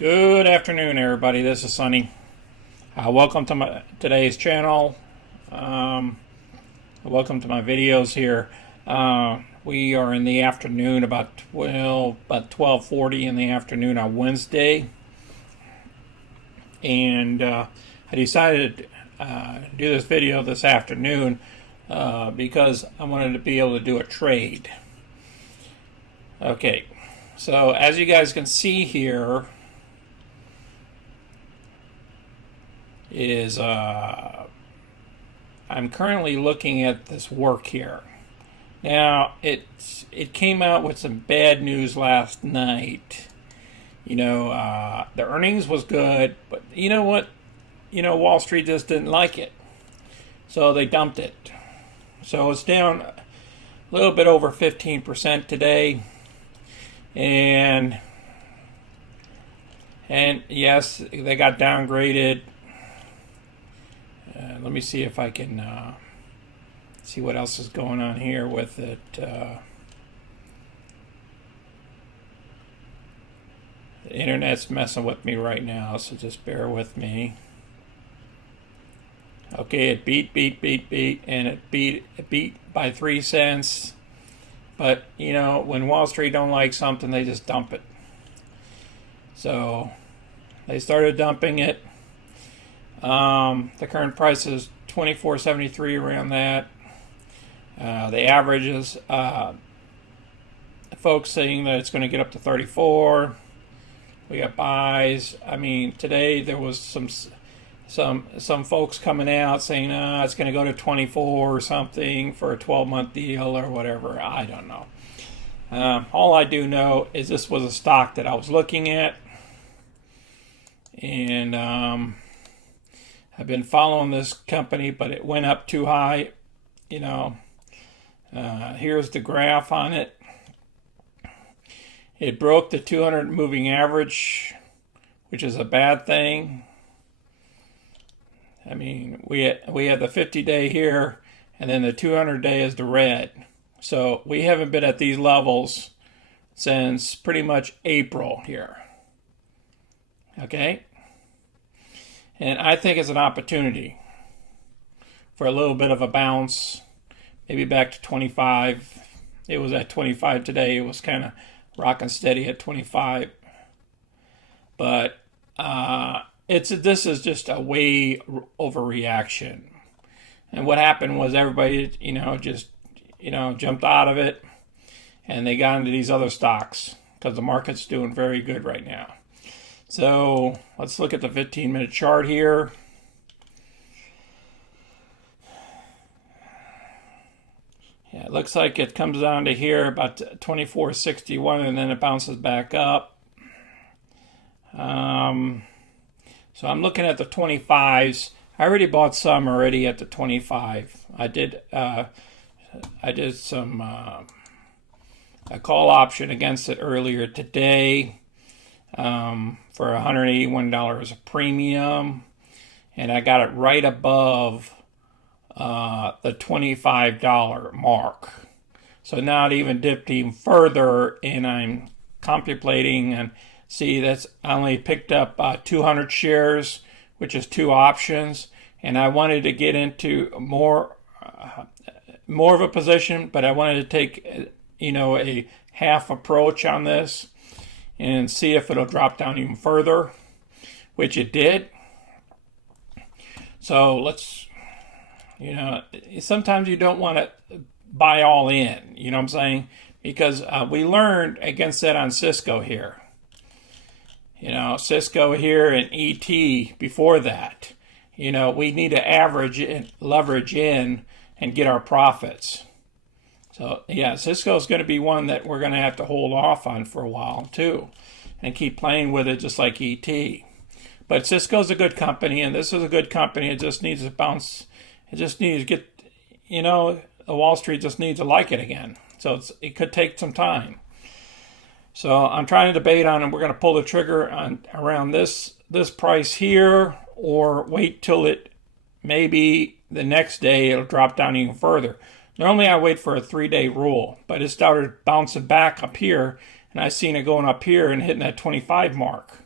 Good afternoon, everybody. This is Sonny. Welcome to today's channel. Welcome to my videos here. We are in the afternoon, about 12:40 in the afternoon on Wednesday, and I decided to do this video this afternoon because I wanted to be able to do a trade. Okay, so as you guys can see here, I'm currently looking at this work here. Now it came out with some bad news last night. The earnings was good, but you know what? Wall Street just didn't like it, so they dumped it. So it's down a little bit over 15% today, and yes, they got downgraded. Let me see if I can see what else is going on here with it. The internet's messing with me right now, so just bear with me. Okay, it beat, and it beat by 3 cents. But when Wall Street don't like something, they just dump it. So they started dumping it. The current price is $24.73, around that. The average is folks saying that it's going to get up to 34. We got buys. I mean, today there was some folks coming out saying it's going to go to 24 or something for a 12-month deal or whatever. I don't know. All I do know is this was a stock that I was looking at, and I've been following this company, but it went up too high. Here's the graph on it. It broke the 200 moving average, which is a bad thing. I mean, we had the 50-day here, and then the 200-day is the red. So we haven't been at these levels since pretty much April here. Okay? And I think it's an opportunity for a little bit of a bounce, maybe back to 25. It was at 25 today. It was kind of rocking steady at 25. But this is just a way overreaction. And what happened was everybody, just jumped out of it, and they got into these other stocks because the market's doing very good right now. So let's look at the 15-minute chart here. Yeah, it looks like it comes down to here about 24.61, and then it bounces back up. So I'm looking at the 25s. I already bought some already at the 25. I did some a call option against it earlier today. For $181 a premium, and I got it right above the $25 mark. So now it even dipped even further, and I'm contemplating, and see that's I only picked up 200 shares, which is 2 options, and I wanted to get into more of a position, but I wanted to take a half approach on this and see if it'll drop down even further, which it did. So let's, sometimes you don't want to buy all in, you know what I'm saying? Because we learned against that on Cisco here. Cisco here and ET before that. We need to average and leverage in and get our profits. So, yeah, Cisco is going to be one that we're going to have to hold off on for a while, too, and keep playing with it just like ET. But Cisco's a good company, and this is a good company. It just needs to bounce. It just needs to get, the Wall Street just needs to like it again. So it could take some time. So I'm trying to debate on it. We're going to pull the trigger on around this price here, or wait till it maybe the next day it'll drop down even further. Normally I wait for a 3-day rule, but it started bouncing back up here, and I seen it going up here and hitting that 25 mark.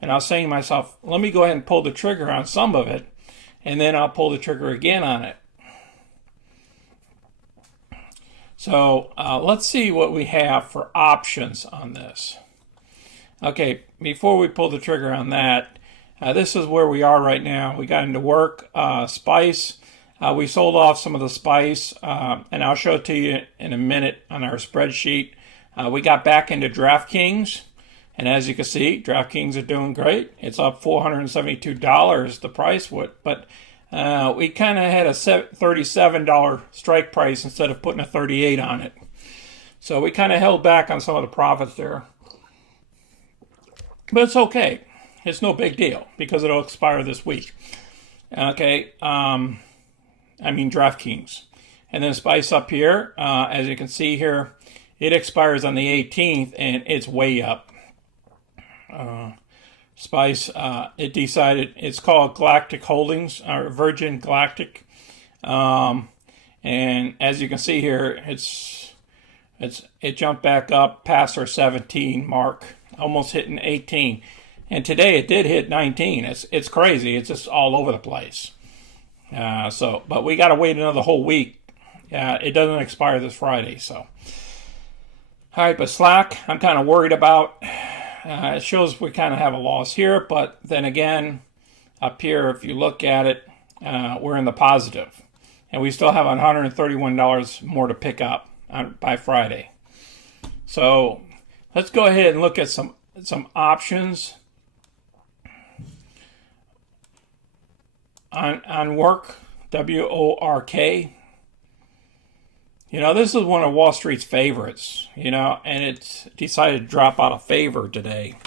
And I was saying to myself, let me go ahead and pull the trigger on some of it, and then I'll pull the trigger again on it. So let's see what we have for options on this. Okay, before we pull the trigger on that, this is where we are right now. We got into work, Spice. We sold off some of the Spice, and I'll show it to you in a minute on our spreadsheet. We got back into DraftKings, and as you can see, DraftKings are doing great. It's up $472, the price would, but we kind of had a $37 strike price instead of putting a $38 on it. So we kind of held back on some of the profits there. But it's okay. It's no big deal because it'll expire this week. Okay, DraftKings. And then Spice up here, as you can see here, it expires on the 18th and it's way up. Spice, it decided, it's called Galactic Holdings, or Virgin Galactic. And as you can see here, it jumped back up past our 17 mark, almost hitting 18. And today it did hit 19. It's crazy. It's just all over the place. But we got to wait another whole week. It doesn't expire this Friday. So, all right. But Slack, I'm kind of worried about. It shows we kind of have a loss here, but then again, up here, if you look at it, we're in the positive, and we still have $131 more to pick up by Friday. So let's go ahead and look at some options on work, WORK. You know, this is one of Wall Street's favorites, you know, and it's decided to drop out of favor today.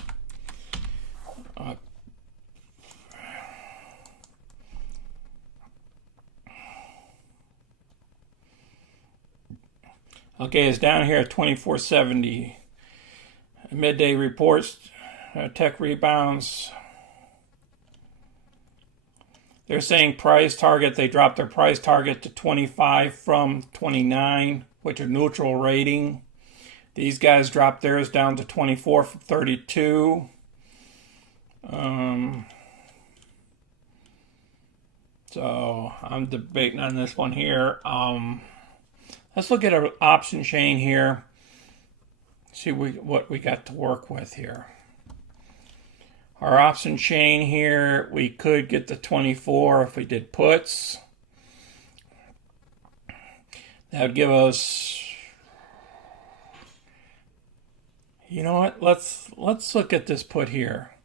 Okay, it's down here at 2470. Midday reports, tech rebounds. They're saying price target, they dropped their price target to 25 from 29, which are neutral rating. These guys dropped theirs down to 24 from 32. So I'm debating on this one here. Let's look at our option chain here. See what we got to work with here. Our option chain here, we could get the 24 if we did puts. That would give us, you know what? Let's look at this put here.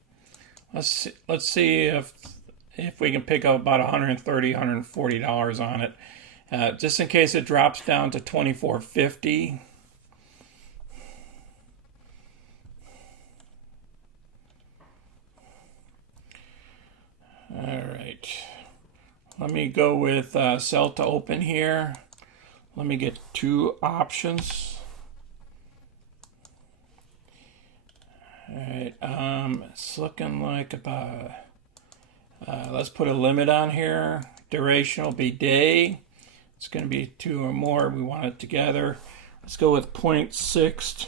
Let's see if we can pick up about $130, $140 on it, just in case it drops down to 24.50. All right, let me go with sell to open here. Let me get two options. All right, it's looking like about, let's put a limit on here. Duration will be day. It's going to be 2 or more. We want it together. Let's go with 0.6.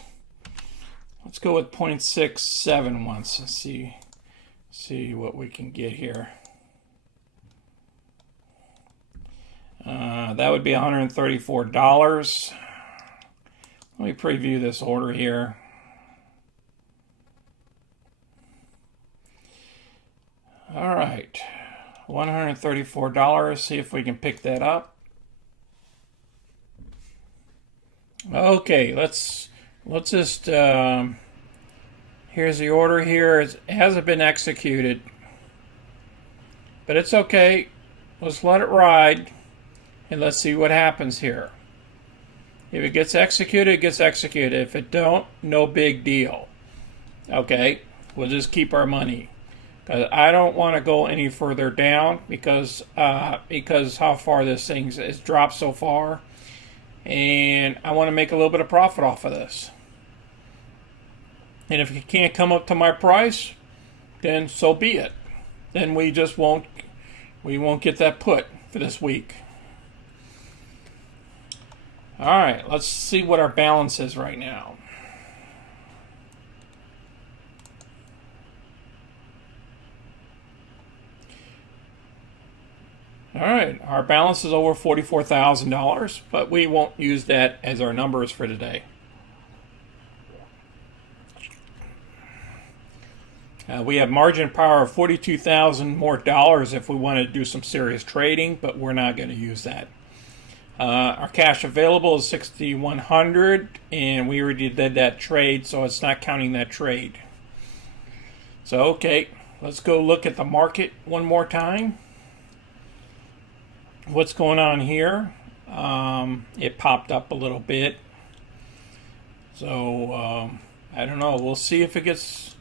Let's go with 0.67 once and see what we can get here. That would be $134. Let me preview this order here. All right, $134. See if we can pick that up. Okay, let's just here's the order here. It hasn't been executed, but it's okay. Let's let it ride, and let's see what happens here. If it gets executed, it gets executed. If it don't, no big deal. Okay, we'll just keep our money. I don't want to go any further down because how far this thing has dropped so far, and I want to make a little bit of profit off of this. And if it can't come up to my price, then so be it. Then we won't get that put for this week. All right, let's see what our balance is right now. All right, our balance is over $44,000, but we won't use that as our numbers for today. We have margin power of $42,000 more dollars if we want to do some serious trading, but we're not going to use that. Our cash available is $6,100, and we already did that trade, so it's not counting that trade. So, okay, let's go look at the market one more time. What's going on here? It popped up a little bit. So, I don't know. We'll see if it gets...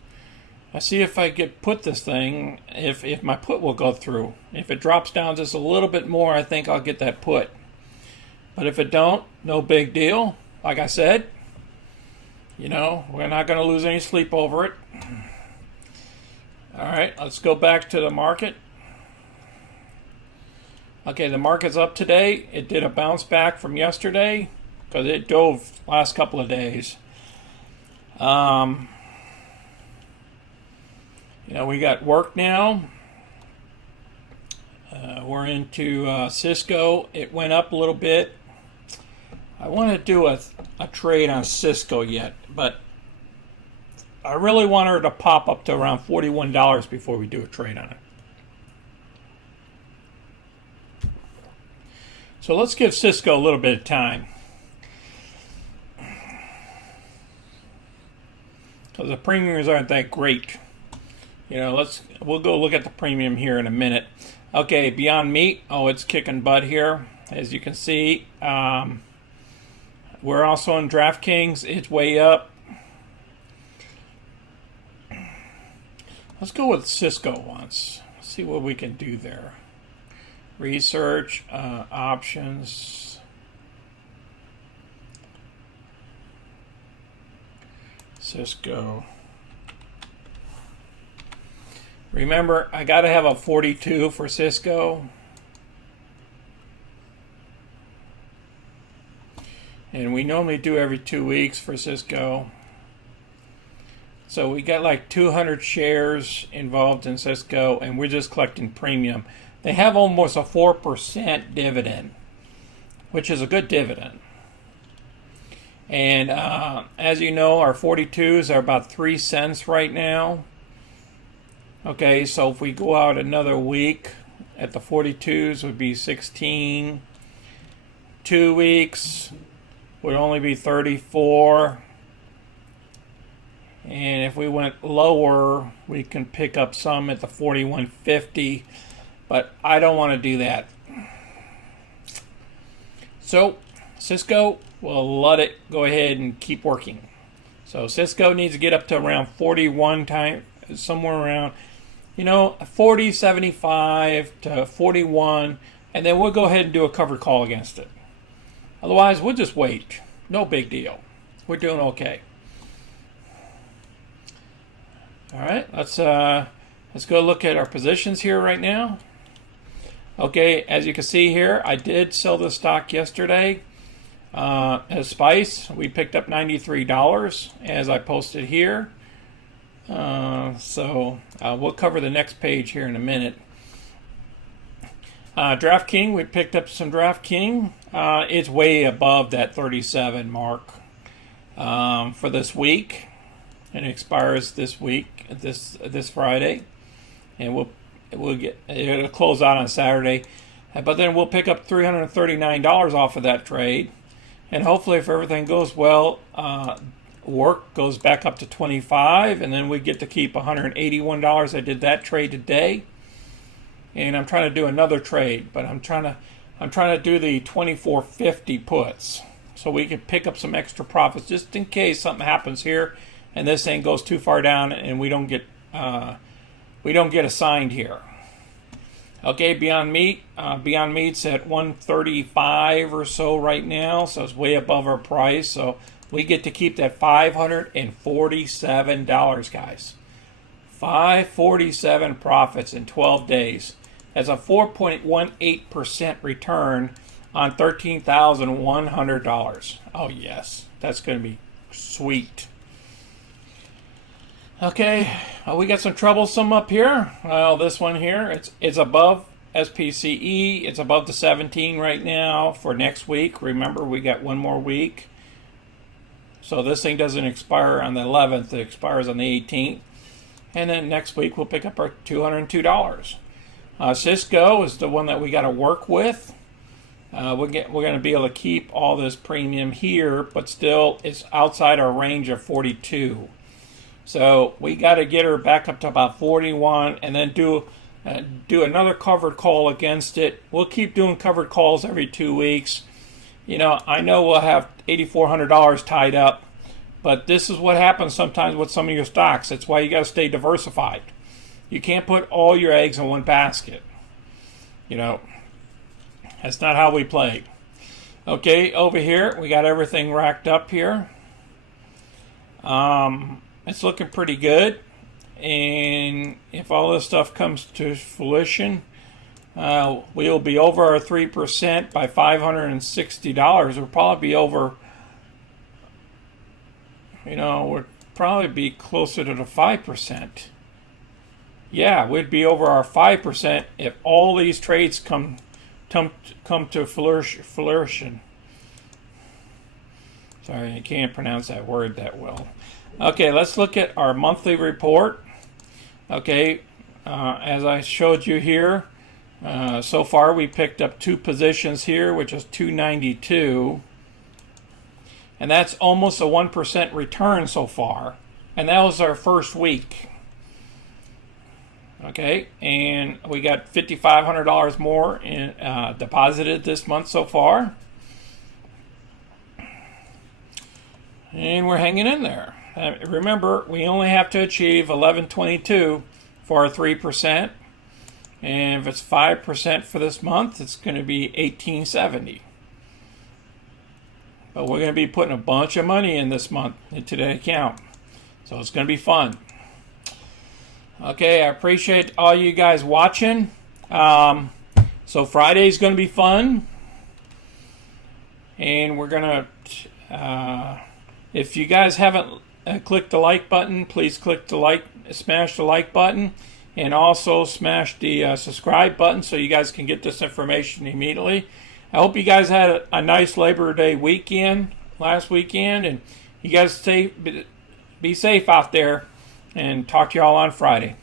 I see if I get put this thing, if my put will go through. If it drops down just a little bit more, I think I'll get that put. But if it don't, no big deal. Like I said, you know, we're not going to lose any sleep over it. All right, let's go back to the market. Okay, the market's up today. It did a bounce back from yesterday because it dove last couple of days. You know, we got work now. We're into Cisco. It went up a little bit. I want to do a trade on Cisco yet, but I really want her to pop up to around $41 before we do a trade on it. So let's give Cisco a little bit of time. Because the premiums aren't that great. You know, we'll go look at the premium here in a minute. Okay, Beyond Meat. Oh, it's kicking butt here. As you can see, we're also in DraftKings. It's way up. Let's go with Cisco once. See what we can do there. Research, options. Cisco. Remember, I got to have a 42 for Cisco. And we normally do every 2 weeks for Cisco. So we got like 200 shares involved in Cisco, and we're just collecting premium. They have almost a 4% dividend, which is a good dividend. And as you know, our 42s are about 3 cents right now. Okay, so if we go out another week at the 42s would be 16. 2 weeks would only be 34. And if we went lower, we can pick up some at the 41.50, but I don't want to do that. So Cisco, we'll let it go ahead and keep working. So Cisco needs to get up to around 41 time, somewhere around, you know, 40.75 to 41, and then we'll go ahead and do a covered call against it. Otherwise, we'll just wait. No big deal. We're doing okay. All right, let's go look at our positions here right now. Okay, as you can see here, I did sell the stock yesterday. As Spice, we picked up $93 as I posted here. So we'll cover the next page here in a minute. DraftKings, we picked up some DraftKings. It's way above that 37 mark for this week. It expires this week, this Friday, and it'll close out on Saturday. But then we'll pick up $339 off of that trade, and hopefully, if everything goes well, work goes back up to 25, and then we get to keep $181. I did that trade today, and I'm trying to do another trade, but I'm trying to do the 24.50 puts, so we can pick up some extra profits just in case something happens here, and this thing goes too far down, and we don't get assigned here. Okay, Beyond Meat. Beyond Meat's at $135 or so right now, so it's way above our price. So we get to keep that $547, guys. $547 profits in 12 days. That's a 4.18% return on $13,100. Oh yes, that's going to be sweet. Okay, we got some troublesome up here. Well, this one here, it's above SPCE. It's above the 17 right now for next week. Remember, we got one more week. So this thing doesn't expire on the 11th. It expires on the 18th. And then next week we'll pick up our $202. Cisco is the one that we got to work with. We're going to be able to keep all this premium here, but still it's outside our range of 42. So we got to get her back up to about 41 and then do another covered call against it. We'll keep doing covered calls every 2 weeks. You know, I know we'll have $8,400 tied up, but this is what happens sometimes with some of your stocks. That's why you got to stay diversified. You can't put all your eggs in one basket. You know, that's not how we play. Okay, over here, we got everything racked up here. It's looking pretty good. And if all this stuff comes to fruition, we'll be over our 3% by $560. We'll probably be over, we'll probably be closer to the 5%. Yeah, we'd be over our 5% if all these trades come to fruition. Sorry, I can't pronounce that word that well. Okay, let's look at our monthly report. Okay, as I showed you here, so far we picked up 2 positions here, which is 292. And that's almost a 1% return so far. And that was our first week. Okay, and we got $5,500 more in, deposited this month so far. And we're hanging in there. Remember, we only have to achieve 1122 for our 3%. And if it's 5% for this month, it's going to be 1870. But we're going to be putting a bunch of money in this month into the account. So it's going to be fun. Okay, I appreciate all you guys watching. So Friday's going to be fun. And we're going to, if you guys haven't clicked the like button, please smash the like button. And also smash the subscribe button so you guys can get this information immediately. I hope you guys had a nice Labor Day weekend last weekend. And you guys be safe out there. And talk to you all on Friday.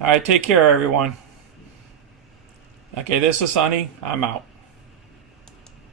All right, take care, everyone. Okay, this is Sonny. I'm out.